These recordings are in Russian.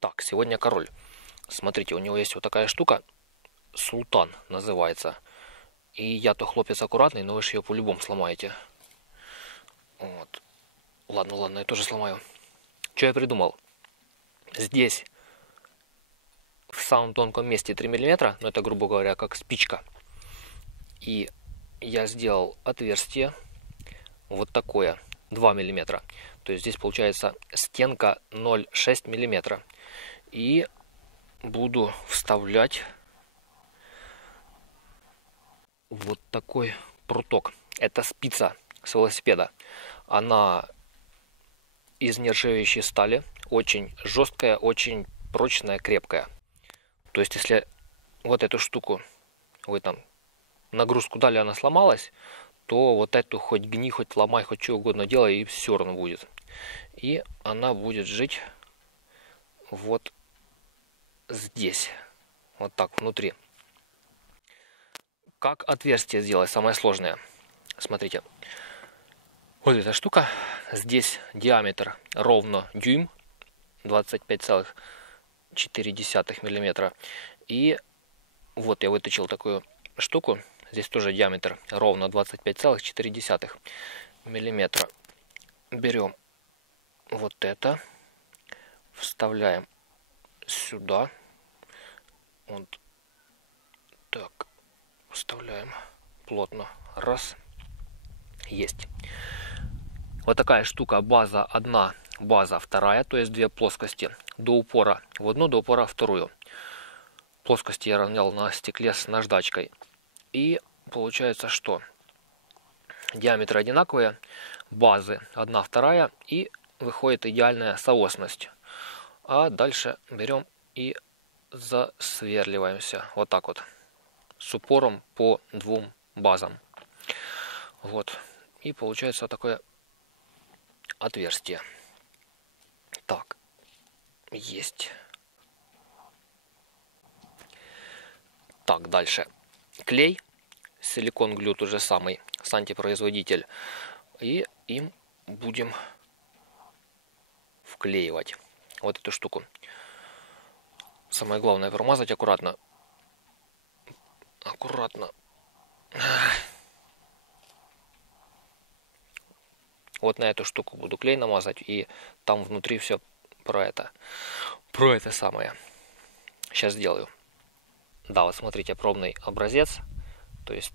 Так, сегодня король. Смотрите, у него есть вот такая штука. Султан называется. И я-то хлопец аккуратный, но вы же ее по-любому сломаете. Вот. Ладно, ладно, я тоже сломаю. Что я придумал? Здесь в самом тонком месте 3 миллиметра, но это, грубо говоря, как спичка. И я сделал отверстие вот такое, 2 миллиметра. То есть здесь получается стенка 0,6 миллиметра. И буду вставлять вот такой пруток. Это спица с велосипеда. Она из нержавеющей стали, очень жесткая, очень прочная, крепкая. То есть если вот эту штуку вы там нагрузку дали, она сломалась, то вот эту хоть гни, хоть ломай, хоть что угодно делай, и все равно будет. И она будет жить вот здесь, вот так внутри. Как отверстие сделать? Самое сложное. Смотрите. Вот эта штука. Здесь диаметр ровно дюйм. 25,4 миллиметра. И вот я вытащил такую штуку. Здесь тоже диаметр ровно 25,4 миллиметра. Берем вот это. Вставляем сюда. Вот так. Вставляем плотно. Раз. Есть. Вот такая штука. База одна, база вторая. То есть две плоскости. До упора в одну, до упора в вторую. Плоскости я равнял на стекле с наждачкой. И получается, что диаметры одинаковые. Базы одна, вторая. И выходит идеальная соосность. А дальше берем и засверливаемся. Вот так вот. С упором по двум базам. Вот. И получается вот такое отверстие. Так. Есть. Так, дальше. Клей. Силикон глю тот же самый. Санти-производитель. И им будем вклеивать вот эту штуку. Самое главное промазать аккуратно. Аккуратно. Вот на эту штуку буду клей намазать, и там внутри все про это самое. Сейчас сделаю. Да, вот смотрите, пробный образец. То есть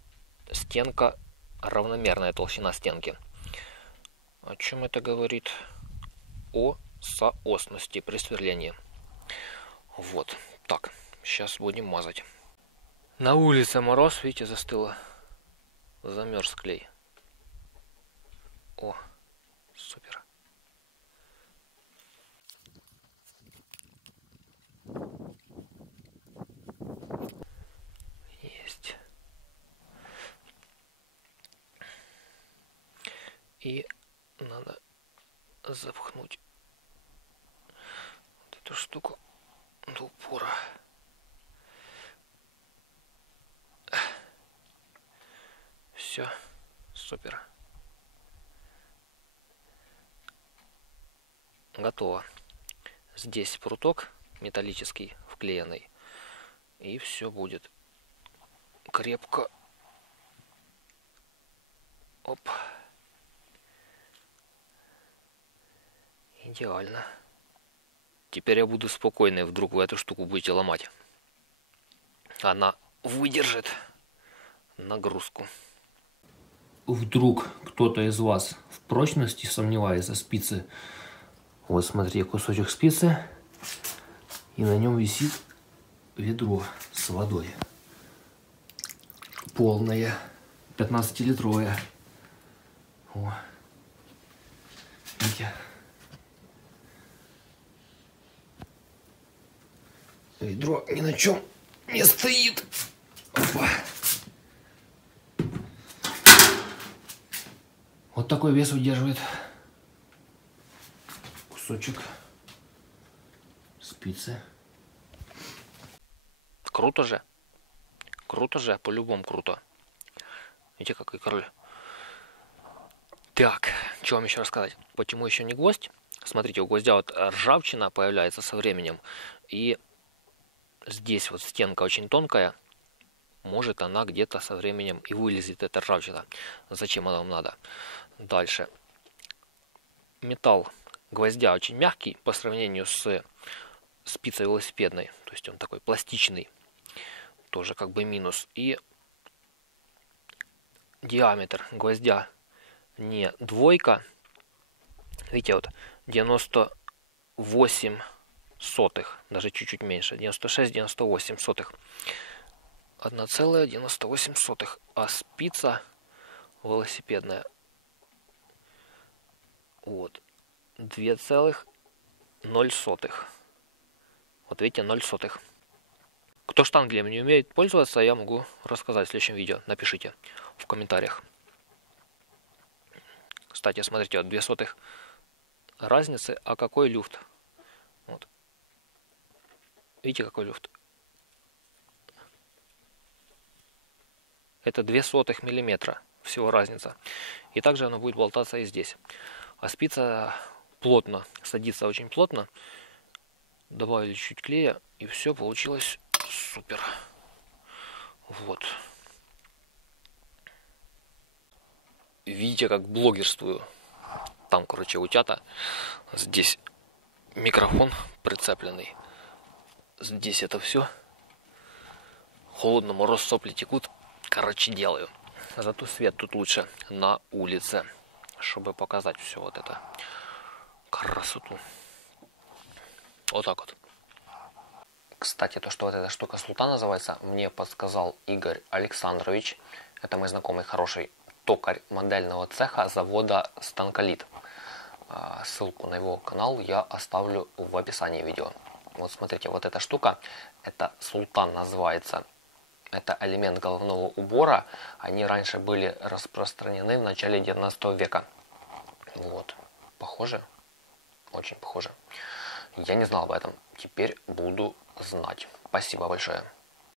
стенка, равномерная толщина стенки. О чем это говорит? О соосности при сверлении. Вот. Так, сейчас будем мазать. На улице мороз, видите, застыло. Замерз клей. О, супер. Есть. И надо запхнуть вот эту штуку до упора. Все, супер. Готово. Здесь пруток металлический вклеенный. И все будет крепко. Оп. Идеально. Теперь я буду спокойный, вдруг вы эту штуку будете ломать. Она выдержит нагрузку. Вдруг кто-то из вас в прочности сомневается спицы. Вот смотрите, кусочек спицы. И на нем висит ведро с водой. Полное. 15-литровое. О. Видите? Ведро ни на чем не стоит. Опа. Вот такой вес выдерживает кусочек спицы. Круто же. Круто же, по-любому круто. Видите, какой король. Так, что вам еще рассказать? Почему еще не гвоздь? Смотрите, у гвоздя вот ржавчина появляется со временем. И здесь вот стенка очень тонкая. Может она где-то со временем и вылезет, эта ржавчина. Зачем она вам надо? Дальше. Металл гвоздя очень мягкий по сравнению с спицей велосипедной. То есть он такой пластичный. Тоже как бы минус. И диаметр гвоздя не двойка. Видите, вот 98 сотых, даже чуть-чуть меньше, 96-98 сотых. 1,98 сотых. А спица велосипедная вот 2,0 сотых. Вот видите, 0 сотых. Кто штангелем не умеет пользоваться, я могу рассказать в следующем видео. Напишите в комментариях. Кстати, смотрите, вот 2 сотых разницы, а какой люфт? Вот. Видите, какой люфт? Это 2 сотых миллиметра всего разница. И также оно будет болтаться и здесь. А спица плотно, садится очень плотно. Добавили чуть клея, и все получилось супер. Вот. Видите, как блогерствую. Там, короче, утята. Здесь микрофон прицепленный. Здесь это все. Холодно, мороз, сопли текут. Короче, делаю. Зато свет тут лучше на улице, чтобы показать все вот это красоту. Вот так вот. Кстати, то, что вот эта штука Султан называется, мне подсказал Игорь Александрович. Это мой знакомый хороший токарь модельного цеха завода Станколит. Ссылку на его канал я оставлю в описании видео. Вот смотрите, вот эта штука, это Султан называется. Это элемент головного убора. Они раньше были распространены в начале 19 века. Вот. Похоже? Очень похоже. Я не знал об этом. Теперь буду знать. Спасибо большое.